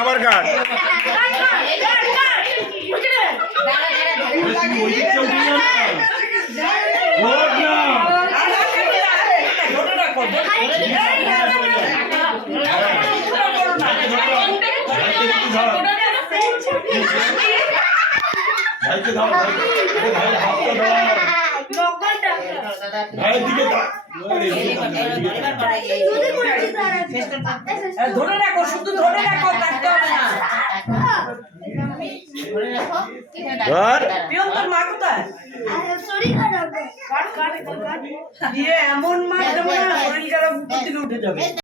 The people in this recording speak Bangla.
আমার কার্ড ধরে রাখো, শুধু ধরে রাখো, কাটতে হবে না। প্রিয়ঙ্কার মা কোথায়? এমন মাছ দেবো না, শরীর খারাপ উপর থেকে উঠে যাবে।